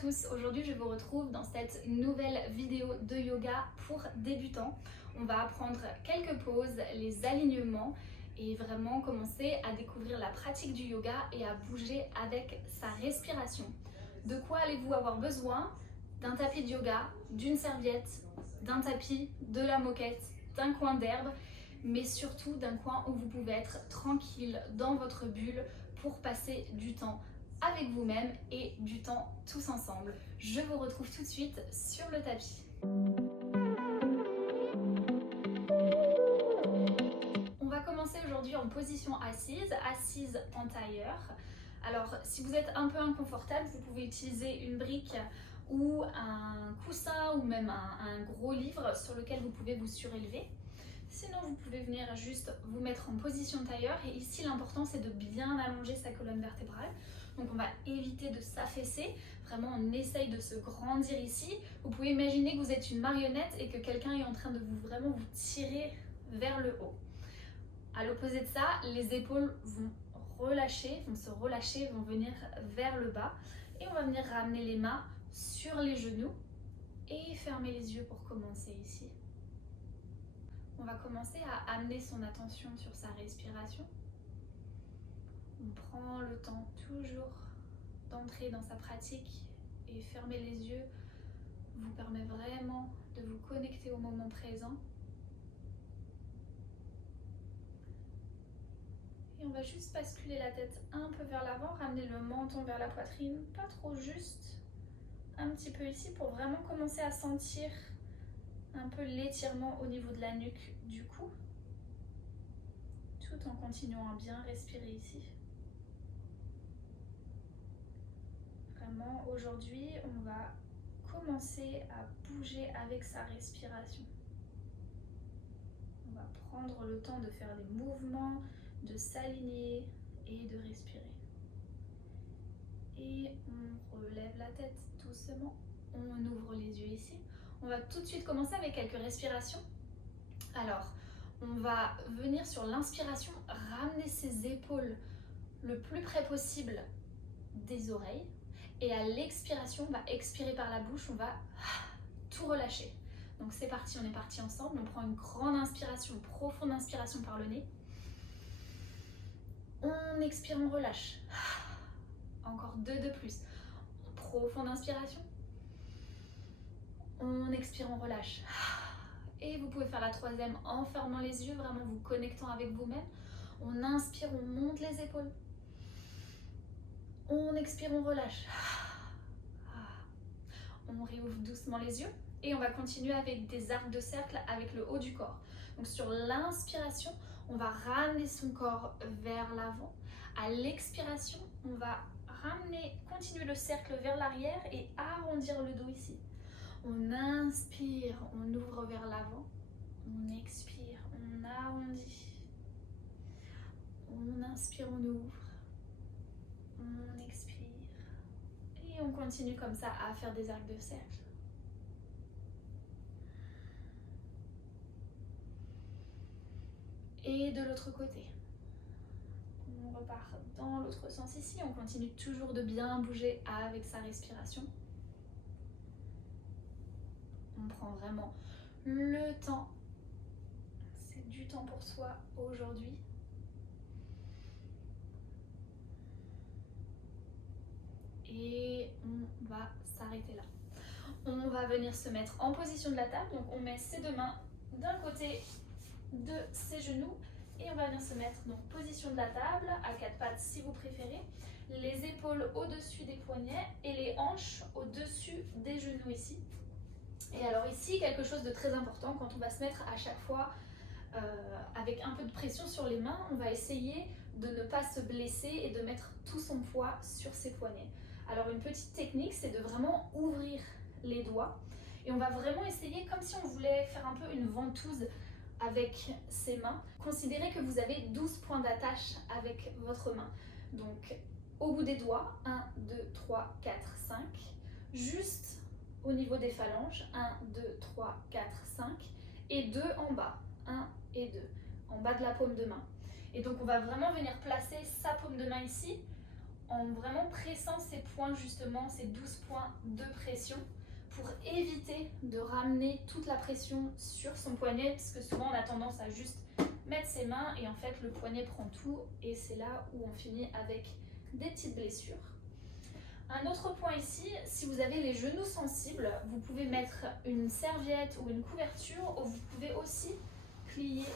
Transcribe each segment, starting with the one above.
tous, aujourd'hui je vous retrouve dans cette nouvelle vidéo de yoga pour débutants. On va apprendre quelques poses, les alignements et vraiment commencer à découvrir la pratique du yoga et à bouger avec sa respiration. De quoi allez-vous avoir besoin? D'un tapis de yoga, d'une serviette, d'un tapis, de la moquette, d'un coin d'herbe, mais surtout d'un coin où vous pouvez être tranquille dans votre bulle pour passer du temps avec vous-même et du temps tous ensemble. Je vous retrouve tout de suite sur le tapis. On va commencer aujourd'hui en position assise, assise en tailleur. Alors si vous êtes un peu inconfortable, vous pouvez utiliser une brique ou un coussin ou même un gros livre sur lequel vous pouvez vous surélever. Sinon, vous pouvez venir juste vous mettre en position tailleur et ici l'important c'est de bien allonger sa colonne vertébrale. Donc on va éviter de s'affaisser, vraiment on essaye de se grandir ici. Vous pouvez imaginer que vous êtes une marionnette et que quelqu'un est en train de vraiment vous tirer vers le haut. À l'opposé de ça, les épaules vont se relâcher, vont venir vers le bas et on va venir ramener les mains sur les genoux et fermer les yeux pour commencer ici. On va commencer à amener son attention sur sa respiration. On prend le temps toujours d'entrer dans sa pratique et fermer les yeux vous permet vraiment de vous connecter au moment présent. Et on va juste basculer la tête un peu vers l'avant, ramener le menton vers la poitrine, pas trop juste, un petit peu ici pour vraiment commencer à sentir un peu l'étirement au niveau de la nuque du cou, tout en continuant à bien respirer ici. Vraiment, aujourd'hui, on va commencer à bouger avec sa respiration. On va prendre le temps de faire des mouvements, de s'aligner et de respirer. Et on relève la tête doucement, on ouvre les yeux ici. On va tout de suite commencer avec quelques respirations. Alors, on va venir sur l'inspiration, ramener ses épaules le plus près possible des oreilles. Et à l'expiration, on va expirer par la bouche, on va tout relâcher. Donc c'est parti, on est parti ensemble. On prend une grande inspiration, une profonde inspiration par le nez. On expire, on relâche. Encore deux de plus. Profonde inspiration. On expire, on relâche. Et vous pouvez faire la troisième en fermant les yeux, vraiment vous connectant avec vous-même. On inspire, on monte les épaules. On expire, on relâche. On réouvre doucement les yeux et on va continuer avec des arcs de cercle avec le haut du corps. Donc sur l'inspiration, on va ramener son corps vers l'avant. À l'expiration, on va continuer le cercle vers l'arrière et arrondir le dos ici. On inspire, on ouvre vers l'avant. On expire, on arrondit. On inspire, on ouvre. On expire. Et on continue comme ça à faire des arcs de cercle. Et de l'autre côté. On repart dans l'autre sens ici. On continue toujours de bien bouger avec sa respiration. On prend vraiment le temps. C'est du temps pour soi aujourd'hui. Et on va s'arrêter là. On va venir se mettre en position de la table. Donc on met ses deux mains d'un côté de ses genoux. Et on va venir se mettre donc position de la table, à quatre pattes si vous préférez. Les épaules au-dessus des poignets et les hanches au-dessus des genoux ici. Et alors ici, quelque chose de très important, quand on va se mettre à chaque fois avec un peu de pression sur les mains, on va essayer de ne pas se blesser et de mettre tout son poids sur ses poignets. Alors une petite technique, c'est de vraiment ouvrir les doigts et on va vraiment essayer comme si on voulait faire un peu une ventouse avec ses mains. Considérez que vous avez 12 points d'attache avec votre main. Donc au bout des doigts, 1, 2, 3, 4, 5, juste au niveau des phalanges, 1, 2, 3, 4, 5 et 2 en bas, 1 et 2, en bas de la paume de main. Et donc on va vraiment venir placer sa paume de main ici. en vraiment pressant ces points justement, ces 12 points de pression pour éviter de ramener toute la pression sur son poignet parce que souvent on a tendance à juste mettre ses mains et en fait le poignet prend tout et c'est là où on finit avec des petites blessures. Un autre point ici, si vous avez les genoux sensibles, vous pouvez mettre une serviette ou une couverture ou vous pouvez aussi plier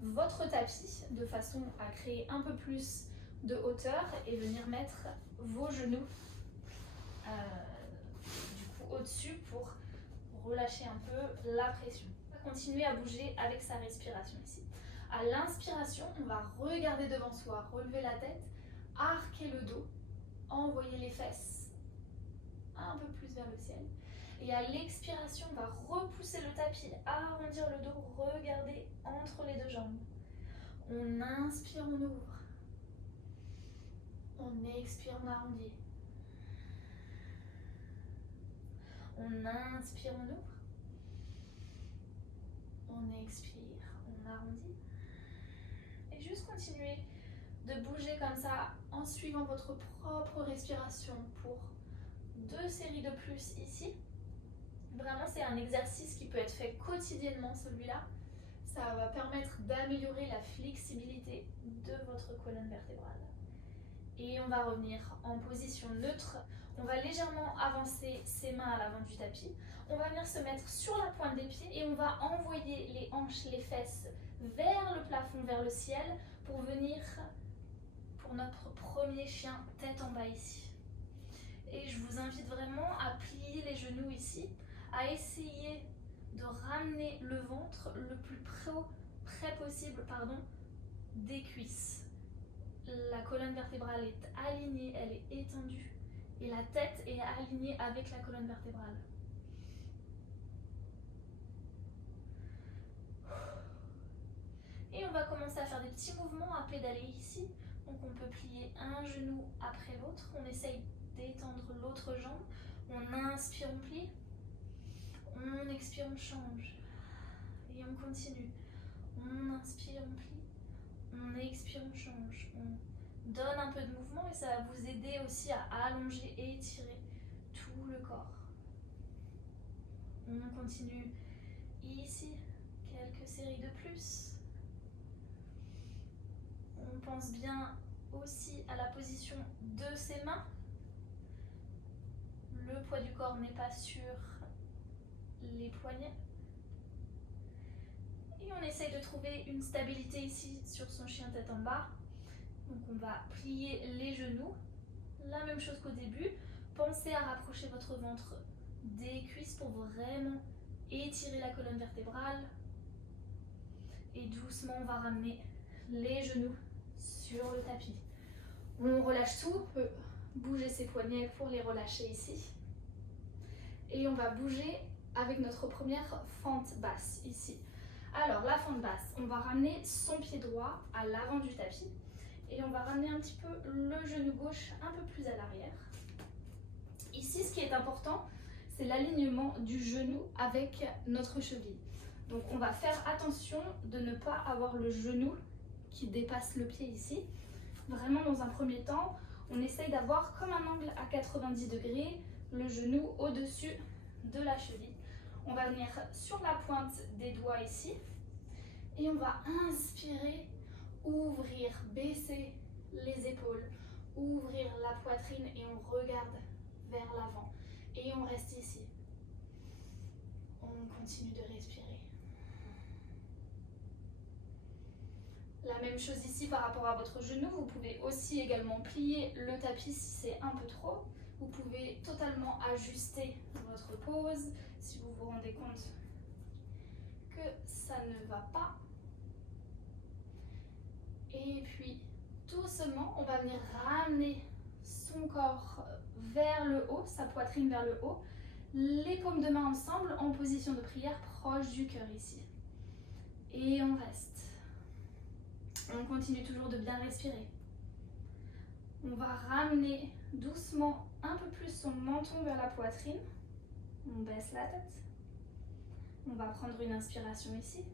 votre tapis de façon à créer un peu plus de hauteur et venir mettre vos genoux du coup au-dessus pour relâcher un peu la pression. On va continuer à bouger avec sa respiration ici. À l'inspiration, on va regarder devant soi, relever la tête, arquer le dos, envoyer les fesses un peu plus vers le ciel. Et à l'expiration, on va repousser le tapis, arrondir le dos, regarder entre les deux jambes. On inspire, on ouvre. On expire, on arrondit. On inspire, on ouvre. On expire, on arrondit. Et juste continuer de bouger comme ça en suivant votre propre respiration pour 2 séries de plus ici. Vraiment, c'est un exercice qui peut être fait quotidiennement, celui-là. Ça va permettre d'améliorer la flexibilité de votre colonne vertébrale. Et on va revenir en position neutre. On va légèrement avancer ses mains à l'avant du tapis. On va venir se mettre sur la pointe des pieds et on va envoyer les hanches, les fesses vers le plafond, vers le ciel pour venir pour notre premier chien tête en bas ici. Et je vous invite vraiment à plier les genoux ici, à essayer de ramener le ventre le plus près possible des cuisses. La colonne vertébrale est alignée, elle est étendue et la tête est alignée avec la colonne vertébrale. Et on va commencer à faire des petits mouvements, à pédaler ici. Donc on peut plier un genou après l'autre. On essaye d'étendre l'autre jambe. On inspire, on plie. On expire, on change. Et on continue. On inspire, on plie. On expire, on change. On donne un peu de mouvement et ça va vous aider aussi à allonger et étirer tout le corps. On continue ici. Quelques séries de plus. On pense bien aussi à la position de ses mains. Le poids du corps n'est pas sur les poignets. Et on essaye de trouver une stabilité ici sur son chien tête en bas. Donc on va plier les genoux. La même chose qu'au début. Pensez à rapprocher votre ventre des cuisses pour vraiment étirer la colonne vertébrale. Et doucement, on va ramener les genoux sur le tapis. On relâche tout, on peut bouger ses poignets pour les relâcher ici. Et on va bouger avec notre première fente basse ici. Alors la fente basse, on va ramener son pied droit à l'avant du tapis et on va ramener un petit peu le genou gauche un peu plus à l'arrière. Ici, ce qui est important, c'est l'alignement du genou avec notre cheville. Donc on va faire attention de ne pas avoir le genou qui dépasse le pied ici. Vraiment, dans un premier temps, on essaye d'avoir comme un angle à 90 degrés, le genou au-dessus de la cheville. On va venir sur la pointe des doigts ici et on va inspirer, ouvrir, baisser les épaules, ouvrir la poitrine et on regarde vers l'avant. Et on reste ici. On continue de respirer. La même chose ici par rapport à votre genou, vous pouvez aussi également plier le tapis si c'est un peu trop. Vous pouvez totalement ajuster votre pose si vous vous rendez compte que ça ne va pas. Et puis doucement, on va venir ramener son corps vers le haut, sa poitrine vers le haut, les paumes de main ensemble en position de prière proche du cœur ici. Et on reste. On continue toujours de bien respirer. On va ramener doucement un peu plus son menton vers la poitrine. On baisse la tête. On va prendre une inspiration ici.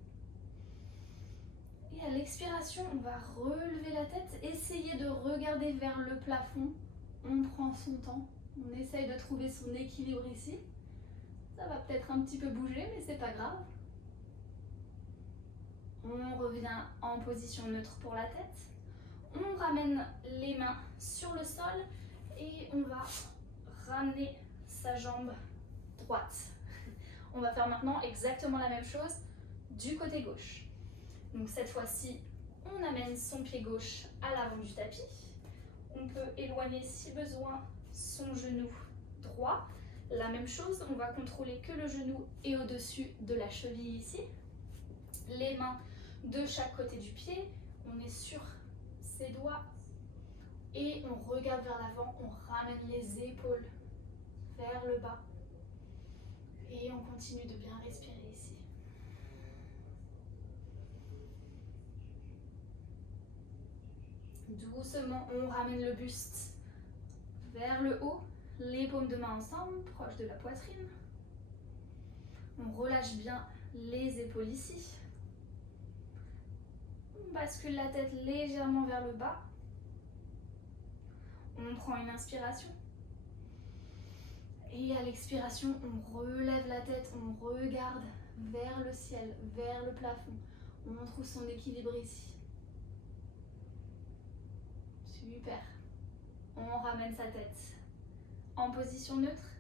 Et à l'expiration, on va relever la tête, essayer de regarder vers le plafond On prend son temps, on essaye de trouver son équilibre ici. Ça va peut-être un petit peu bouger, mais c'est pas grave. On revient en position neutre pour la tête. On ramène les mains sur le sol et on va ramener sa jambe droite. On va faire maintenant exactement la même chose du côté gauche. Donc cette fois-ci, on amène son pied gauche à l'avant du tapis. On peut éloigner si besoin son genou droit. La même chose, on va contrôler que le genou est au-dessus de la cheville ici. Les mains de chaque côté du pied, on est sur ses doigts et on regarde vers l'avant, on ramène les épaules vers le bas et on continue de bien respirer ici. Doucement, on ramène le buste vers le haut, les paumes de main ensemble, proche de la poitrine. On relâche bien les épaules ici. On bascule la tête légèrement vers le bas. On prend une inspiration. Et à l'expiration, on relève la tête, on regarde vers le ciel, vers le plafond. On trouve son équilibre ici. Super. On ramène sa tête en position neutre.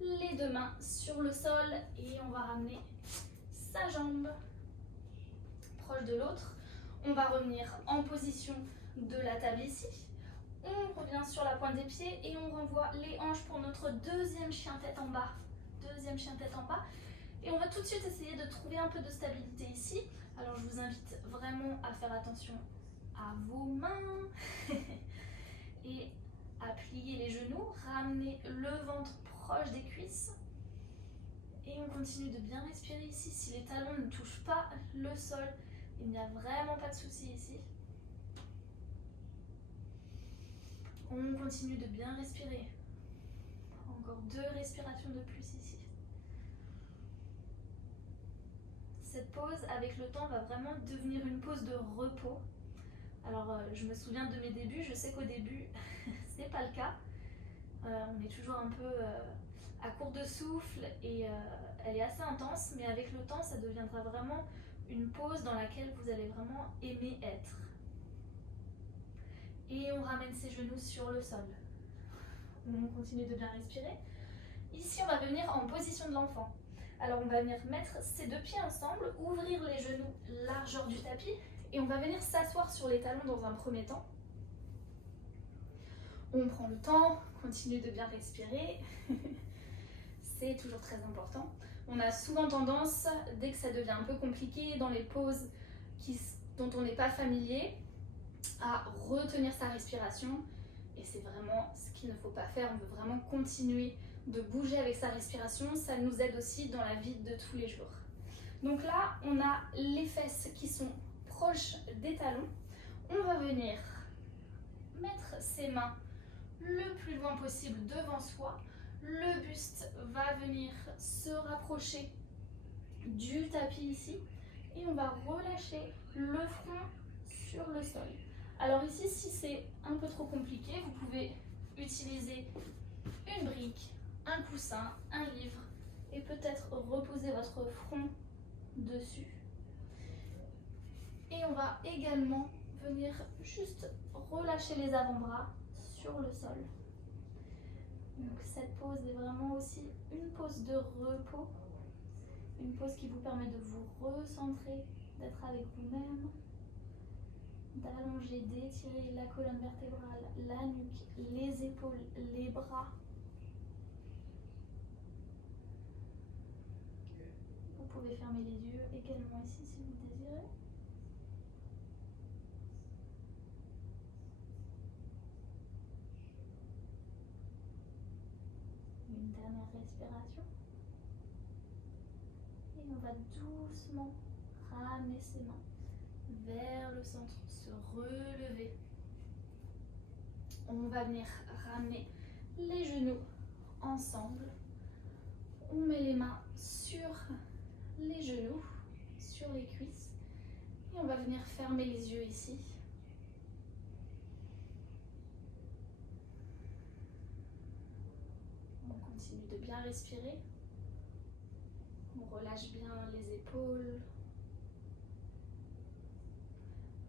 Les deux mains sur le sol et on va ramener sa jambe proche de l'autre. On va revenir en position de la table ici. On revient sur la pointe des pieds et on renvoie les hanches pour notre deuxième chien tête en bas. Deuxième chien tête en bas. Et on va tout de suite essayer de trouver un peu de stabilité ici. Alors je vous invite vraiment à faire attention à vos mains et à plier les genoux, ramener le ventre proche des cuisses. Et on continue de bien respirer ici. Si les talons ne touchent pas le sol, il n'y a vraiment pas de souci ici. On continue de bien respirer. Encore 2 respirations de plus ici. Cette pause, avec le temps, va vraiment devenir une pause de repos. Alors, je me souviens de mes débuts. Je sais qu'au début, ce n'est pas le cas. On est toujours un peu à court de souffle et elle est assez intense. Mais avec le temps, ça deviendra vraiment une pause dans laquelle vous allez vraiment aimer être. Et on ramène ses genoux sur le sol. On continue de bien respirer. Ici, on va venir en position de l'enfant. Alors, on va venir mettre ses deux pieds ensemble, ouvrir les genoux largeur du tapis et on va venir s'asseoir sur les talons dans un premier temps. On prend le temps, continue de bien respirer. C'est toujours très important. On a souvent tendance, dès que ça devient un peu compliqué, dans les pauses dont on n'est pas familier, à retenir sa respiration. Et c'est vraiment ce qu'il ne faut pas faire. On veut vraiment continuer de bouger avec sa respiration. Ça nous aide aussi dans la vie de tous les jours. Donc là, on a les fesses qui sont proches des talons. On va venir mettre ses mains le plus loin possible devant soi. Le buste va venir se rapprocher du tapis ici. Et on va relâcher le front sur le sol. Alors ici, si c'est un peu trop compliqué, vous pouvez utiliser une brique, un coussin, un livre et peut-être reposer votre front dessus. Et on va également venir juste relâcher les avant-bras sur le sol. Donc cette pause est vraiment aussi une pause de repos, une pause qui vous permet de vous recentrer, d'être avec vous-même, d'allonger, d'étirer la colonne vertébrale, la nuque, les épaules, les bras. Vous pouvez fermer les yeux également ici si vous désirez. Une dernière respiration. Et on va doucement ramener ses mains vers le centre, se relever. On va venir ramener les genoux ensemble. On met les mains sur les genoux, sur les cuisses. Et on va venir fermer les yeux ici. de bien respirer. On relâche bien les épaules.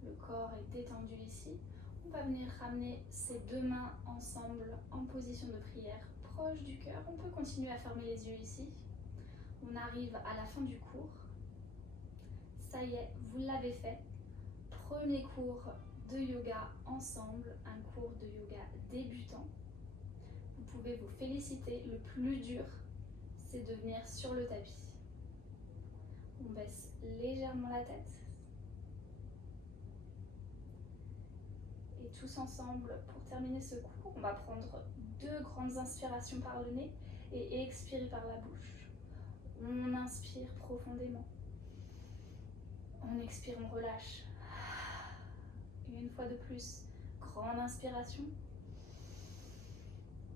Le corps est détendu ici. On va venir ramener ses deux mains ensemble en position de prière proche du cœur. On peut continuer à fermer les yeux ici. On arrive à la fin du cours. Ça y est, vous l'avez fait. Premier cours de yoga ensemble, un cours de yoga débutant. Vous pouvez vous féliciter. Le plus dur, c'est de venir sur le tapis. On baisse légèrement la tête. Et tous ensemble, pour terminer ce cours, on va prendre 2 grandes inspirations par le nez et expirer par la bouche. On inspire profondément. On expire, on relâche. Et une fois de plus, grande inspiration.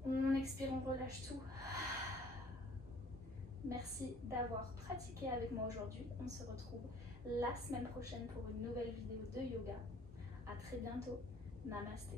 On expire, on relâche tout. Merci d'avoir pratiqué avec moi aujourd'hui. On se retrouve la semaine prochaine pour une nouvelle vidéo de yoga. À très bientôt. Namasté.